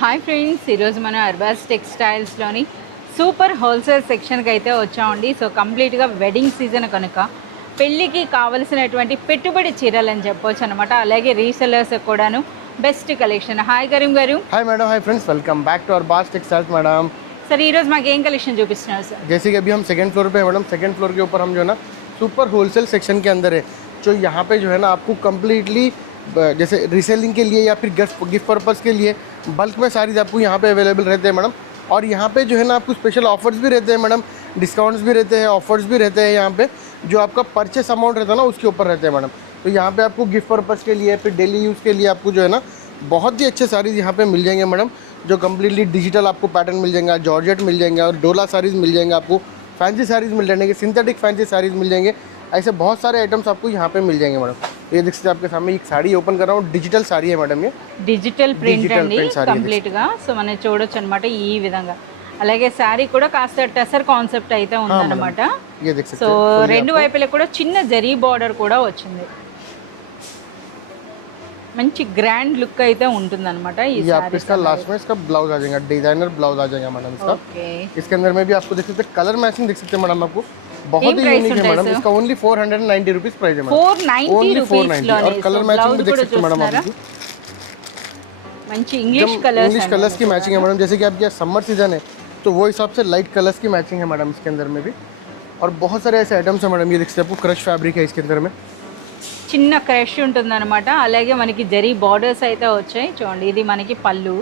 Hi friends, ఈరోజు మనం Arbaz టెక్స్టైల్స్లోని super wholesale సెక్షన్కి అయితే వచ్చామండి. సో కంప్లీట్గా వెడ్డింగ్ సీజన్ కనుక పెళ్ళికి కావలసినటువంటి పెట్టుబడి చీరలు అని చెప్పొచ్చు అనమాట. అలాగే రీసెలర్స్ కూడాను best collection. Hi Karim garu. Hi madam, hi friends, welcome back to Arbaz textiles madam. Sir ఈరోజు మాకు ఏం కలెక్షన్ చూపిస్తున్నారు సార్? जैसे कि अभी हम सेकंड फ्लोर पे हैं मैडम, सेकंड फ्लोर के ऊपर हम जो है ना सुपर होलसेल सेक्शन के अंदर है। जो यहाँ पे जो है ना आपको कम्प्लीटली जैसे रीसेलिंग के लिए या फिर गिफ्ट पर्पज़ के लिए बल्क में सारीज आपको यहाँ पे अवेलेबल रहते हैं मैडम। और यहाँ पे जो है ना आपको स्पेशल ऑफर्स भी रहते हैं मैडम, डिस्काउंट्स भी रहते हैं, ऑफर्स भी रहते हैं। यहाँ पे जो आपका परचेस अमाउंट रहता है ना उसके ऊपर रहते हैं मैडम। तो यहाँ पे आपको गिफ्ट पर्पज़ के लिए फिर डेली यूज़ के लिए आपको जो है ना बहुत ही अच्छे साड़ीज़ यहाँ पे मिल जाएंगे मैडम। जो कम्प्लीटली डिजिटल आपको पैटर्न मिल जाएगा, जॉर्जेट मिल जाएंगे और डोला साड़ीज़ मिल जाएंगे, आपको फैंसी साड़ीज़ मिल जाएंगे, सिंथेटिक फैंसी साड़ीज़ मिल जाएंगे। ऐसे बहुत सारे आइटम्स आपको यहाँ पे मिल जाएंगे मैडम। ये देख सकते हैं आपके सामने एक साड़ी ओपन कर रहा हूँ, डिजिटल साड़ी है मैडम। ये డిజిటల్ ప్రింట్ అండి కంప్లీట్గా. సో మనం చూడొచ్చు అనమాట ఈ విధంగా. అలాగే శారీ కూడా కాస్త టెసర్ కాన్సెప్ట్ అయితే ఉందన్నమాట. ये देख सकते సో हैं రెండు వైపులా కూడా చిన్న జరీ బార్డర్ కూడా వచ్చింది. మంచి గ్రాండ్ లుక్ అయితే ఉంటుందన్నమాట ఈ ये आपको इसका लास्ट में इसका ब्लाउज आ जाएगा, डिजाइनर ब्लाउज आ जाएगा मैडम इसका। ఓకే. इसके अंदर में भी आपको देख सकते हैं कलर मैचिंग देख सकते हैं मैडम। आपको बहुत ही यूनिक है मैडम। इसका ओनली 490 रुपीज प्राइस है मैडम। 490 రూపీస్ और कलर मैचिंग भी देख सकते हैं मैडम। आप మంచి ఇంగ్లీష్ కలర్స్, इंग्लिश कलर्स की मैचिंग है मैडम। जैसे कि आपके समर सीजन है तो वो हिसाब से लाइट कलर्स की मैचिंग है मैडम इसके अंदर में भी। और बहुत सारे ऐसे आइटम्स है मैडम। ये देख सकते हैं आपको क्रश फैब्रिक है इसके अंदर में, చిన్న క్రష్ ఉంటుందన్నమాట. అలాగే మనకి జరీ బార్డర్స్ అయితే వచ్చాయి చూడండి. ఇది మనకి పళ్ళు.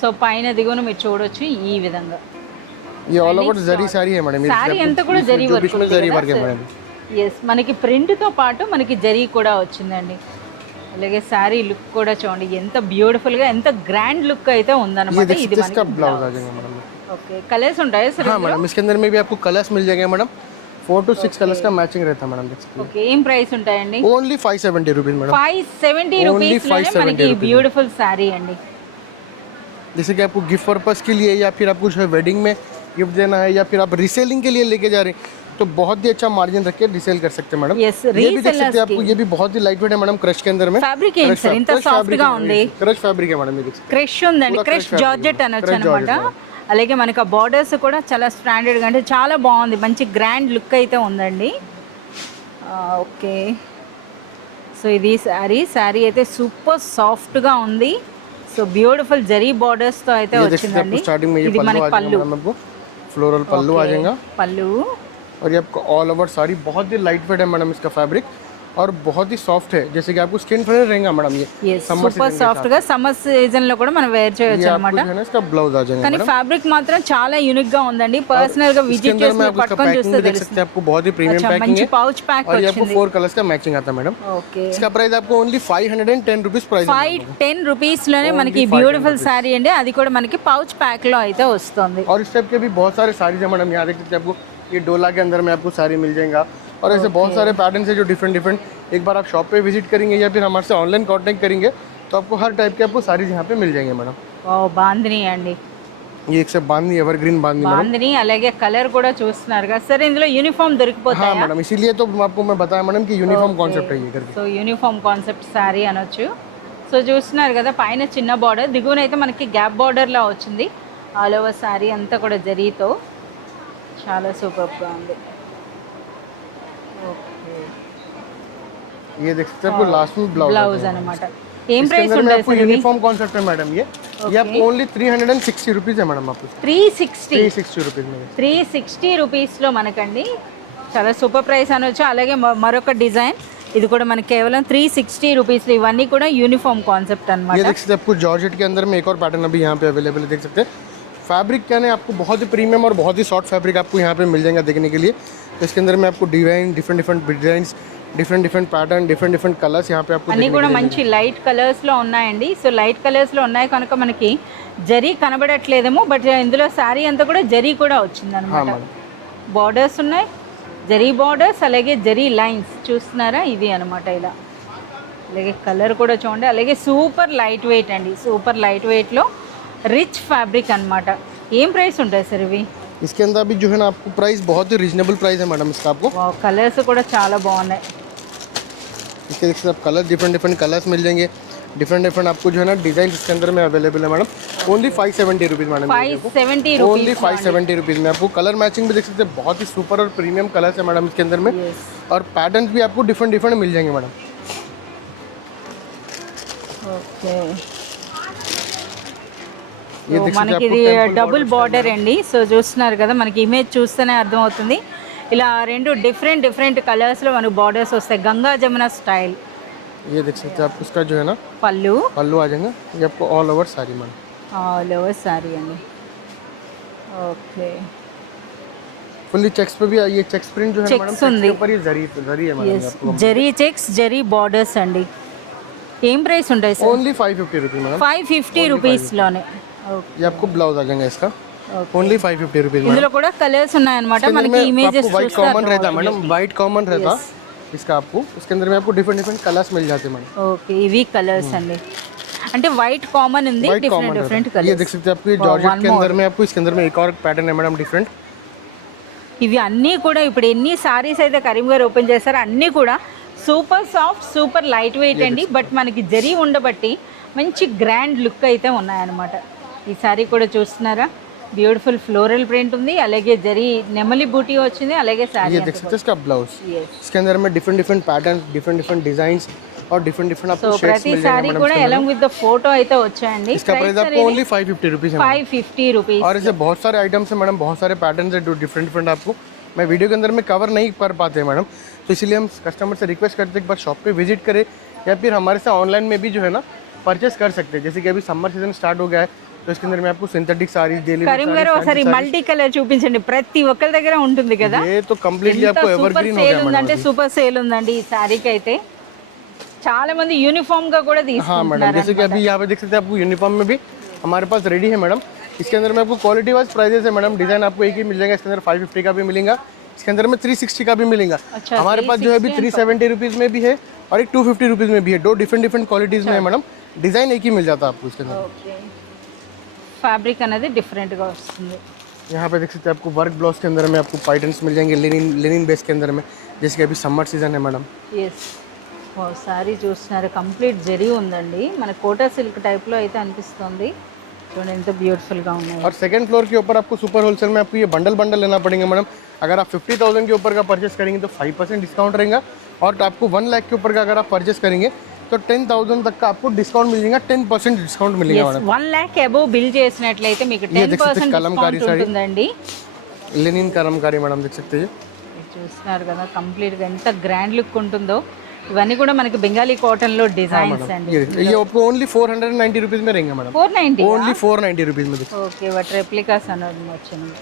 సో పైన దిగున మీరు చూడొచ్చు ఈ విధంగా. ये ऑल ओवर जरी साड़ी है मैडम। సారీ అంతా కూడా జరీ వర్క్ बीच में जरी वर्क है मैडम। ఎస్, మనకి ప్రింట్ తో పాటు మనకి జరీ కూడా వచ్చిందండి. అలాగే సారీ లుక్ కూడా చూడండి ఎంత బ్యూటిఫుల్ గా, ఎంత గ్రాండ్ లుక్ అయితే ఉందన్నమాట. ఇది इसका ब्लाउज आ जाएगा मैडम। ఓకే. కలర్స్ ఉంటాయి సార్? हाँ मैडम, इसके अंदर में भी आपको कलर्स मिल जाएंगे मैडम। 4 to 6 कलर्स का मैचिंग रहता है मैडम। ఓకే. ఏం ప్రైస్ ఉంటాయండి? Only 570 rupees madam. 570 రూపీస్ లోనే మనకి బ్యూటిఫుల్ సారీ అండి. जैसे कि आपको गिफ्ट पर्पस के लिए या फिर आपको जो है वेडिंग में गिफ्ट देना है या फिर आप रीसेलिंग के लिए लेके जा रहे हैं तो बहुत ही अच्छा मार्जिन रख के रीसेल कर सकते हैं मैडम। Yes, ये भी देख सकते हैं आपको, ये भी बहुत ही लाइट वेट है मैडम। क्रश के अंदर में ఫ్యాబ్రిక్ ఏంటి సార్ ఇంత సాఫ్ట్ గా ఉంది? क्रश फैब्रिक है मैडम। ये देख सकते క్రష్ ఉందండి, క్రష్ జార్జెట్ అనొచ్చు అనమాట. అలాగే మనకి ఆ బార్డర్స్ కూడా చాలా స్టాండర్డ్ గా అంటే చాలా బాగుంది. మంచి గ్రాండ్ లుక్ అయితే ఉందండి. ఓకే. సో ఇది శారీ అయితే సూపర్ సాఫ్ట్ గా ఉంది. సో బ్యూటిఫుల్ జరీ బార్డర్స్ తో అయితే వచ్చిందండి. स्टार्टिंग में ये ఇది మనకి पल्लू పళ్ళు, आपको फ्लोरल पल्लू आ जाएगा। పళ్ళు और ये आपको ऑल ओवर साड़ी बहुत ही लाइट वेट है मैडम इसका फैब्रिक और बहुत ही सॉफ्ट है। जैसे कि आपको स्किन फ्रेंडली रहेगा मैडम। ये సూపర్ సాఫ్ట్ గా సమ్మర్ సీజన్ లో కూడా మనం వేర్ చేయొచ్చు అన్నమాట. इसका ब्लाउज आ जाएगा కానీ ఫ్యాబ్రిక్ మాత్రం చాలా యూనిక్ గా ఉందండి. పర్సనల్ గా విజిట్ చేసి పట్టుకొని చూస్తే देख सकते हैं आपको बहुत ही प्रीमियम पैकिंग है। పౌచ్ ప్యాక్ और ये आपको వచ్చింది. 4 कलर्स का मैचिंग आता है मैडम। ఓకే. इसका प्राइस आपको ओनली 510 रुपीस प्राइस 510 రూపీస్ లోనే మనకి బ్యూటిఫుల్ సారీ అండి. అది కూడా మనకి పౌచ్ ప్యాక్ లో అయితే వస్తుంది. और इस टाइप के भी बहुत सारे साड़ीज है मैडम। यहाँ देख सकते हैं आपको ये डोला के अंदर में आपको साड़ी मिल जाएगा। और ऐसे बहुत सारे पैटर्न है जो डिफरेंट एक बार आप शॉप पे विजिट करेंगे या फिर हमारे से ऑनलाइन कांटेक्ट करेंगे तो आपको हर टाइप के आपको साड़ीज यहाँ पे मिल जाएंगे मैडम। బాందిని అండి, ये एक से बांधनी एवरग्रीन बांधनी मैडम। బాందిని. అలాగే కలర్ కూడా చూస్తున్నారు కదా సార్. ఇందులో యూనిఫామ్ దొరికిపోతాయి. हाँ मैडम, इसीलिए तो आपको मैं बताया मैडम कि यूनिफॉर्म कॉन्सेप्ट है ये करके। సో యూనిఫామ్ కాన్సెప్ట్ సారీ అనొచ్చు. సో చూస్తున్నారు కదా పైన చిన్న బార్డర్, దిగువన అయితే మనకి గ్యాప్ బార్డర్ లా వచ్చింది. ఆల్ ఓవర్ సారీ అంతా కూడా జరీతో చాలా సూపర్ గా ఉంది. ఓకే. ये देख सकते हैं आपको लास्ट में బ్లౌజ్ అన్నమాట. ఏం इसके ప్రైస్ अंदर में ఉంటుంది आपको यूनिफॉर्म कॉन्सेप्ट है मैडम। ये आपको ओनली 360 रुपीज है मैडम। आपको 360 रुपीज में 360 రూపీస్లో మనకండి. చాలా సూపర్ ప్రైస్ అనొచ్చు. అలాగే మరొక డిజైన్ ఇది కూడా మనకి కేవలం 360 రూపీస్. ఇవన్నీ కూడా యూనిఫామ్ కాన్సెప్ట్ అన్నమాట. ये देख सकते हैं आपको जॉर्जेट के अंदर में एक और पैटर्न अभी यहाँ पे अवेलेबल है। देख सकते हैं फैब्रिक क्या है आपको बहुत ही प्रीमियम और बहुत ही सॉफ्ट फैब्रिक आपको यहाँ पे मिल जाएगा देखने के लिए। तो इसके अंदर में आपको different design, different pattern, different colours यहाँ पे आपको అన్నీ కూడా మంచి లైట్ కలర్స్ లో ఉన్నాయండి. సో లైట్ కలర్స్ లో ఉన్నాయి కనుక మనకి జరీ కనబడట్లేదేమో, బట్ ఇందులో శారీ అంతా కూడా జరీ కూడా వచ్చింది అనమాట. బార్డర్స్ ఉన్నాయి, జరీ బార్డర్స్, అలాగే జరీ లైన్స్ చూస్తున్నారా, ఇది అనమాట ఇలా. అలాగే కలర్ కూడా చూడండి. అలాగే సూపర్ లైట్ వెయిట్ అండి. సూపర్ లైట్ వెయిట్లో రిచ్ ఫ్యాబ్రిక్ అనమాట. ఏం ప్రైస్ ఉంటాయి సార్ ఇవి? इसके अंदर भी जो है ना आपको प्राइस बहुत ही रीजनेबल प्राइस है मैडम इसका। आपको కలర్స్ కూడా చాలా బాగున్నాయి. इसके देख सकते हैं आप कलर डिफरेंट कलर्स मिल जाएंगे। डिफरेंट आपको जो है ना डिज़ाइन इसके अंदर में अवेलेबल है madam. Only 570 rupees madam, 570 only rupees 570 rupees में। आपको कलर मैचिंग भी देख सकते हैं, बहुत ही सुपर और प्रीमियम कलर्स है मैडम इसके अंदर में। और पैटर्न्स भी आपको डिफरेंट डिफरेंट मिल जाएंगे मैडम। ఓకే ये देख सकते हैं మనకి आपको ఇది temple డబుల్ borders బార్డర్ అండి. సో చూస్తున్నారు కదా, మనకి ఇమేజ్ చూస్తేనే అర్థమవుతుంది. ఇలా రెండు డిఫరెంట్ కలర్స్లో మనకు బార్డర్స్ వస్తాయి, గంగా జమున స్టైల్. ये देख सकते हैं आप, उसका जो है ना పళ్ళు पल्लू आ जाएगा, ये आपको all over sari madam. All over sorry అండి. ఓకే फुल्ली चेक्स पे भी ये चेक्स प्रिंट जो है Checks मैडम, चेक्स ఉంది. के ऊपर ये जरी जरी है madam, yes zari checks, zari borders అండి. ఏం ప్రైస్ ఉంటాయి సార్? Only 550 rupees madam. 550 రూపీస్లోనే. ఓకే ये आपको ब्लाउज आ जाएगा इसका, ओनली 550 रुपीज़ ఇందులో కూడా కలర్స్ ఉన్నాయన్నమాట. మనకి ఇమేజెస్ वाइट చూస్తే कॉमन रहता है అర్థమవుతుంది. मैडम, वाइट कॉमन रहता इसका आपको। इसके अंदर में आपको डिफरेंट डिफरेंट कलर्स मिल जाते हैं मैडम। ఓకే ఇవి కలర్స్ అండి. అంటే వైట్ కామన్ ఉంది, वाइट డిఫరెంట్ कॉमन డిఫరెంట్ रहता है। ये కలర్స్. देख सकते हैं आपको, ये जॉर्जेट के अंदर में आपको, इसके अंदर में एक और पैटर्न है मैडम डिफरेंट। ఇవి అన్నీ కూడా ఇప్పుడు ఎన్ని సారీస్ అయితే కరీం గారు ఓపెన్ చేశారో అన్నీ కూడా super soft, super light weight అండి. బట్ మనకి జరీ ఉండబట్టి మంచి గ్రాండ్ లుక్ అయితే ఉన్నాయన్నమాట. ఈ సారీ కూడా చూస్తున్నారా, బ్యూటిఫుల్ ఫ్లోరల్ ప్రింట్ ఉంది, అలాగే జరీ నెమలి బూటీ వచ్చింది, అలాగే సారీ. ये देख सकते हैं इसका ब्लाउज, इसके अंदर में different different pattern, different different designs और डिफरेंट डिफरेंट సో आपको शेड्स ప్రతి मिल సారీ जाएंगे కూడా madam. Along with the photo అయితే వచ్చాయండి. इसका प्राइस आपको ओनली 550 रुपीज़ है मैडम। 550 రూపీస్. और ऐसे बहुत सारे आइटम्स हैं मैडम, बहुत सारे पैटर्न है डिफरेंट डिफरेंट आपको मैं वीडियो के अंदर में कवर नहीं कर पाते हैं मैडम। तो इसीलिए हम कस्टमर से रिक्वेस्ट करते हैं एक बार शॉप पे विजिट करें, या फिर हमारे से ऑनलाइन में भी जो है ना परचेस कर सकते हैं। जैसे कि अभी समर सीजन स्टार्ट हो गया है, तो इसके अंदर में आपको सिंथेटिक साड़ी, डेली కరీం గారు ఒకసారి మల్టీ కలర్ చూపించండి, ప్రతి ఒక్కరి దగ్గర ఉంటుంది కదా. ये तो कम्प्लीटली आपको एवरग्रीन हो సేల్ गया ఉందంటే मैडम। సూపర్ సేల్ ఉందండి ఈ సారీకి అయితే. చాలా మంది యూనిఫామ్ గా కూడా हाँ मैडम, తీసుకుంటున్నారు. जैसे कि अभी यहाँ पे देख सकते हैं आपको यूनिफॉर्म में भी हमारे पास रेडी है मैडम। इसके अंदर में आपको क्वालिटी वाइज प्राइजेस है मैडम। डिजाइन आपको एक ही मिल जाएगा, इसके अंदर 550 का भी मिलेगा, इसके अंदर में 360 का भी मिलेगा। अच्छा, हमारे पास जो है अभी 370 रुपीज़ में भी है और एक 250 रुपीज़ में भी है। दो डिफरेंट डिफरेंट क्वालिटीज़ में है मैडम। डिज़ाइन एक ही मिल जाता है आपको इसके अंदर। ఓకే ఫ్యాబ్రిక్ అనేది డిఫరెంట్ గా వస్తుంది. यहाँ पे देख सकते हैं आपको वर्क ब्लाउज के अंदर में आपको पैटर्न्स मिल जाएंगे लिनिन बेस के अंदर में, जैसे कि अभी समर सीजन है मैडम। ఎస్ సారీ చూస్తున్నారు, కంప్లీట్ జరీ ఉందండి. మన కోటా సిల్క్ టైప్ లో అయితే అనిపిస్తుంది. చూడండి ఎంత బ్యూటిఫుల్ గా ఉన్నాయి. और सेकंड फ्लोर के ऊपर आपको सुपर होलसेल में आपको ये बंडल बंडल लेना पड़ेगा मैडम। अगर आप 50,000 के ऊपर का परचेस करेंगे तो 5% डिस्काउंट रहेगा, और आपको 1 लाख के ऊपर का अगर आप परचेस करेंगे तो 10,000 तक का आपको डिस्काउंट मिल जाएगा, 10% डिस्काउंट मिलेगा मैडम। 1 लाख అబోవ్ బిల్ చేసినట్లయితే మీకు ये देख सकते हैं 10% कलमकारी డిస్కౌంట్ साड़ी, ఉంటుందండి. लिनिन कलमकारी मैडम देख सकते हैं। ఇది చూస్తున్నారు కదా, కంప్లీట్ గా ఎంత గ్రాండ్ లుక్ ఉంటుందో. ఇవన్నీ కూడా మనకి బెంగాలీ కాటన్ లో డిజైన్స్ అండి. ये आपको ओनली 490 रुपीज़ में रहेंगे मैडम, 490. ओनली 490 रुपीज़ में। ఓకే వాటి రెప్లికాస్ అనేది వచ్చింది.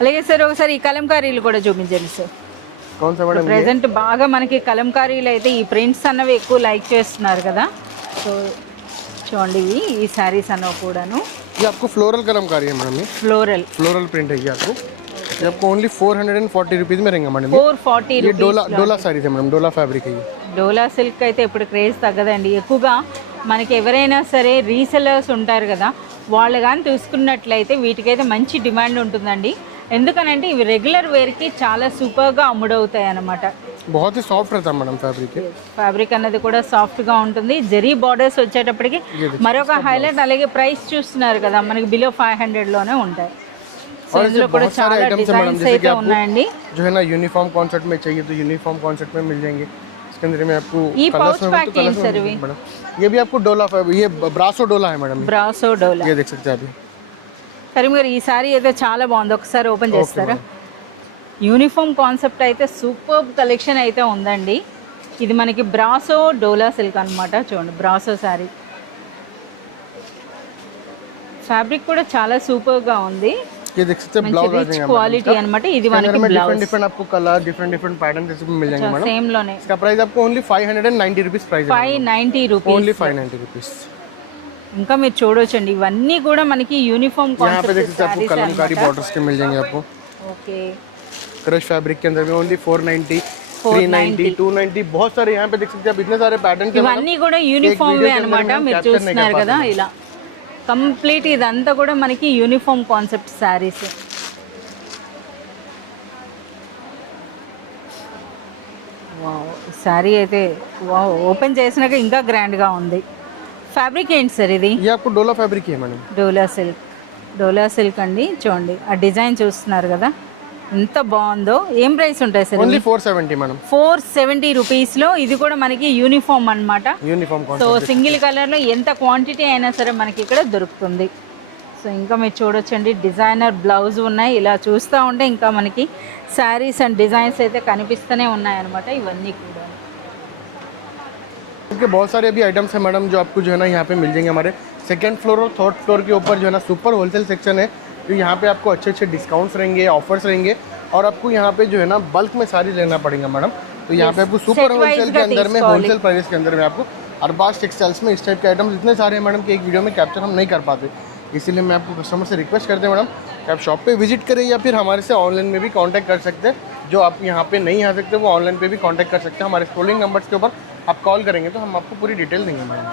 అలాగే సార్ ఒకసారి ఈ కలంకారీలు కూడా చూపించండి సార్. कौन सा मैडम? ప్రెసెంట్ బాగా మనకి కలంకారీలు అయితే ఈ ప్రింట్స్ అన్నవి ఎక్కువ లైక్ చేస్తున్నారు కదా. సో చూడండి ఇవి ఈ శారీస్ అన్నవి కూడాను ये आपको फ्लोरल कलमकारी है मैडम। ये ఫ్లోరల్ फ्लोरल प्रिंट है ये आपको ओनली 440 रुपीज़ में रहेंगे मैडम। 440 ये डोला साड़ी है मैडम, डोला फैब्रिक है ये। డోలా సిల్క్ అయితే ఇప్పుడు క్రేజ్ తగ్గదండి. ఎక్కువగా మనకి ఎవరైనా సరే రీసెలర్స్ ఉంటారు కదా, వాళ్ళు కానీ తీసుకున్నట్లయితే వీటికైతే మంచి డిమాండ్ ఉంటుందండి. ఎందుకనంటే ఇవి రెగ్యులర్ వేర్కి చాలా సూపర్గా అమ్ముడవుతాయి అన్నమాట. बहुत ही सॉफ्ट रहता है मैडम फैब्रिक। ఫ్యాబ్రిక్ అన్నది కూడా సాఫ్ట్గా ఉంటుంది. జరీ బార్డర్స్ వచ్చేటప్పటికి మరొక హైలైట్. అలాగే ప్రైస్ చూస్తున్నారు కదా, మనకి బిలో 500లోనే ఉంటాయి. సో ఇందులో కూడా చాలా డిజైన్స్ అయితే ఉన్నాయండి. जो है ना यूनिफॉर्म कॉन्सेप्ट में चाहिए तो यूनिफॉर्म कॉन्सेप्ट में मिल जाएंगे। इसके अंदर में आपको ఈ कलर्स పౌచ్ में ప్యాక్ ఏంటి సార్ ఇవి? मैडम, ये भी आपको डोला ये ब्रासो डोला है मैडम। బ్రాసో డోలా. ये देख सकते हैं अभी। కరీం గారు ఈ సారీ అయితే చాలా బాగుంది, ఒకసారి ఓపెన్ చేస్తారా? యూనిఫామ్ కాన్సెప్ట్ అయితే సూపర్ కలెక్షన్ అయితే ఉందండి. ఇది మనకి బ్రాసో డోలా సిల్క్ అన్నమాట. చూడండి బ్రాసో సారీ ఫ్యాబ్రిక్ కూడా చాలా సూపర్గా ఉంది. ये देख सकते हैं ब्लाउज आ जाएगा క్వాలిటీ అన్నమాట. ఇది మనకి डिफरेंट डिफरेंट आपको कलर डिफरेंट डिफरेंट पैटर्न जैसे भी मिल जाएंगे मैडम। సేమ్ లోనే इसका प्राइस आपको ओनली 590 रुपीज़ प्राइस है, 590 రూపీస్. Only 590 rupees. ఇంకా మీరు చూడొచ్చండి, ఇవన్నీ కూడా మనకి యూనిఫామ్ यहाँ पे देख కాన్సెప్ట్ सकते हैं आपको कलमकारी बॉर्डर्स के मिल जाएंगे आपको। ఓకే क्रश फैब्रिक के अंदर में ओनली 490, 390, 290 बहुत सारे यहाँ पे देख सकते हैं आप, इतने सारे पैटर्न के ఇవన్నీ కూడా యూనిఫామ్ అన్నమాట. మీరు చూస్తున్నారు కదా, ఇలా కంప్లీట్ ఇదంతా కూడా మనకి uniform concept saris. Wow sari అయితే వావ్ ఓపెన్ చేసినాక ఇంకా గ్రాండ్గా ఉంది. ఫ్యాబ్రిక్ ఏంటి సార్ ఇది? ये आपको डोला फैब्रिक ही है मैडम। డోలా సిల్క్ అండి. చూడండి ఆ డిజైన్ చూస్తున్నారు కదా ఎంత బాగుందో. ఏం ప్రైస్ ఉంటాయి సార్? Only 470 madam. 470 రూపీస్లో ఇది కూడా మనకి యూనిఫామ్ అన్నమాట. यूनिफॉर्म సో సింగిల్ కలర్లో ఎంత క్వాంటిటీ అయినా సరే మనకి ఇక్కడ దొరుకుతుంది. సో ఇంకా మీరు చూడొచ్చండి డిజైనర్ బ్లౌజ్ ఉన్నాయి. ఇలా చూస్తూ ఉంటే ఇంకా మనకి శారీస్ అండ్ డిజైన్స్ అయితే కనిపిస్తూనే ఉన్నాయన్నమాట ఇవన్నీ కూడా. के बहुत सारे अभी आइटम्स हैं मैडम जो आपको जो है ना यहाँ पे मिल जाएंगे हमारे सेकंड फ्लोर और थर्ड फ्लोर के ऊपर जो है ना सुपर होलसेल सेक्शन है। तो यहाँ पे आपको अच्छे अच्छे डिस्काउंट्स रहेंगे, ऑफर्स रहेंगे और आपको यहाँ पे जो है ना बल्क में सारी लेना पड़ेगा मैडम। तो यहाँ पे आपको सुपर होलसेल के अंदर में होलसेल प्राइस के अंदर में आपको अरबाज टेक्सटाइल्स में इस टाइप के आइटम्स इतने सारे हैं मैडम कि एक वीडियो में कैप्चर हम नहीं कर पाते। इसीलिए मैं आपको कस्टमर से रिक्वेस्ट करते हैं मैडम कि आप शॉप पे विजिट करें या फिर हमारे से ऑनलाइन में भी कांटेक्ट कर सकते हैं। जो आप यहाँ पे नहीं आ सकते वो ऑनलाइन पे भी कांटेक्ट कर सकते हैं। हमारे स्क्रोलिंग नंबर्स के ऊपर आप कॉल करेंगे तो हम आपको पूरी डिटेल देंगे मैडम।